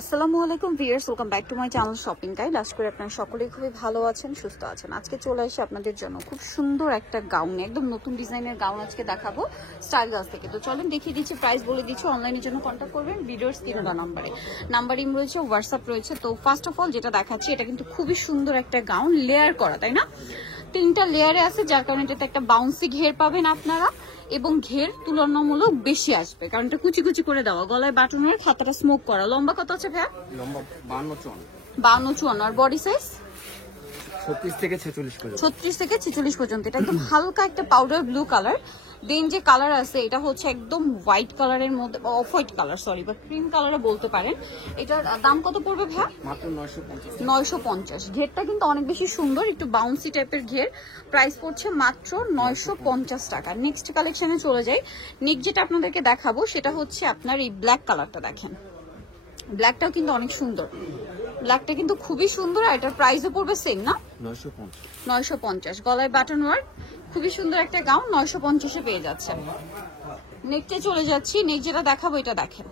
আসসালামু আলাইকুম viewers, welcome back to my channel shopping guide. আশা করি আপনারা সকলেই খুবই ভালো আছেন, সুস্থ আছেন। আজকে চলে আসি আপনাদের জন্য খুব সুন্দর একটা গাউন, একদম নতুন ডিজাইনের গাউন আজকে দেখাবো স্টাইল গার্লস থেকে। তো চলেন দেখিয়ে দিচ্ছি, প্রাইস বলে দিচ্ছি। অনলাইনের জন্য কন্ট্যাক্ট করবেন ভিডিওর স্ক্রিনে দেওয়া নাম্বার ইম রয়েছে, হোয়াটসঅ্যাপ রয়েছে। তো ফার্স্ট অফ অল যেটা দেখাচ্ছি, এটা কিন্তু খুবই সুন্দর একটা গাউন, লেয়ার করা, তাই না? 3টা লেয়ারে আছে, যার কারণে এটাতে একটা বাউন্সি ঘের পাবেন আপনারা, এবং ঘের তুলনামূলক বেশি আসবে, কারণ এটা কুচি কুচি করে দেওয়া, গলায় বাটনের, খাতাটা স্মোক করা। লম্বা কত আছে ভাইয়া? লম্বা 52-54। আর বডি সাইজ 36 থেকে 46 পর্যন্ত। 36 থেকে 46 পর্যন্ত। এটা একদম হালকা একটা পাউডার ব্লু কালার। দেন যে কালার আছে, এটা হচ্ছে একদম হোয়াইট কালারের মধ্যে, অফ হোয়াইট কালার, সরি, বা ক্রিম কালারে বলতে পারেন। এটার দাম কত পড়বে ভাইয়া? মাত্র 950। 950। ঘেরটা কিন্তু অনেক বেশি সুন্দর, একটু বাউন্সি টাইপের ঘের। প্রাইস পড়ছে মাত্র 950 টাকা। নেক্সট কালেকশনে চলে যাই। নেক্সট যেটা আপনাদেরকে দেখাবো সেটা হচ্ছে আপনার এই ব্ল্যাক কালারটা। দেখেন, ব্ল্যাকটাও কিন্তু অনেক সুন্দর, ব্ল্যাকটা কিন্তু খুবই সুন্দর। আর এটার প্রাইসও পড়বে সেম না, 950। গলায় বাটন ওয়ার্ক, খুবই সুন্দর একটা গাউন, 950-এ পেয়ে যাচ্ছেন। নেক্সটে চলে যাচ্ছি। নেক্সট যেটা দেখাবো, এটা দেখেন,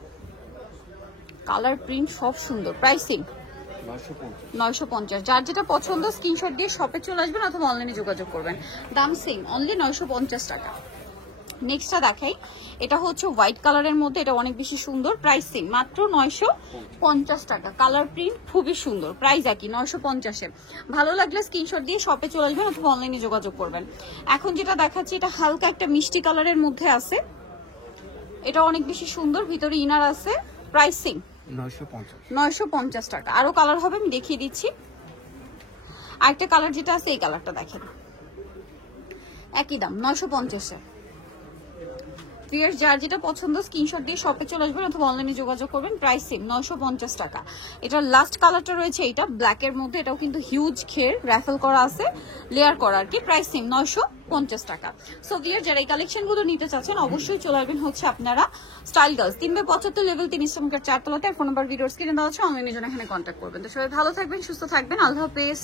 কালার প্রিন্ট সব সুন্দর। প্রাইসিং 950। যার যেটা পছন্দ স্ক্রিনশট দিয়ে শপে চলে আসবেন অথবা অনলাইনে যোগাযোগ করবেন। দাম সেম, অনলি 950 টাকা। নেক্সটটা দেখাই, এটা হচ্ছে হোয়াইট কালারের মধ্যে, এটা অনেক বেশি সুন্দর। প্রাইস সেম, মাত্র 950 টাকা। কালার প্রিন্ট খুবই সুন্দর, প্রাইস একই 950-এ। ভালো লাগলে স্ক্রিনশট দিয়ে শপে চলে আসবেন অথবা অনলাইনে যোগাযোগ করবেন। এখন যেটা দেখাচ্ছি, এটা হালকা একটা মিষ্টি কালারের মধ্যে আছে, এটা অনেক বেশি সুন্দর, ভিতরে ইনার আছে। প্রাইস সেম 950 টাকা। আরো কালার হবে, আমি দেখিয়ে দিচ্ছি। আরেকটা কালার যেটা আছে, এই কালারটা দেখেন, একই দাম 950-এ। যার যেটা পছন্দ স্ক্রিনশট দিয়ে শপে চলে আসবেন অথবা অনলাইনে যোগাযোগ করবেন। প্রাইস সেম 950 টাকা। এটার লাস্ট কালারটা রয়েছে এটা ব্ল্যাকের মধ্যে, এটাও কিন্তু হিউজ ঘের, র্যাফেল করা আছে, লেয়ার করা আর কি। প্রাইস সেম 950 টাকা। সো ভিউয়ার, যারা এই কালেকশনগুলো নিতে চাচ্ছেন অবশ্যই চলে আসবেন হচ্ছে আপনারা স্টাইল গার্লস, 3/75 লেভেল 3 ইস্টার্ন 4 তলাতে। ফোন নাম্বার ভিডিওর স্ক্রিনে দেওয়া আছে, অনলাইনের জন্য এখানে কন্ট্যাক্ট করবেন। তো সবাই ভালো থাকবেন, সুস্থ থাকবেন, আল্লাহ হাফেজ।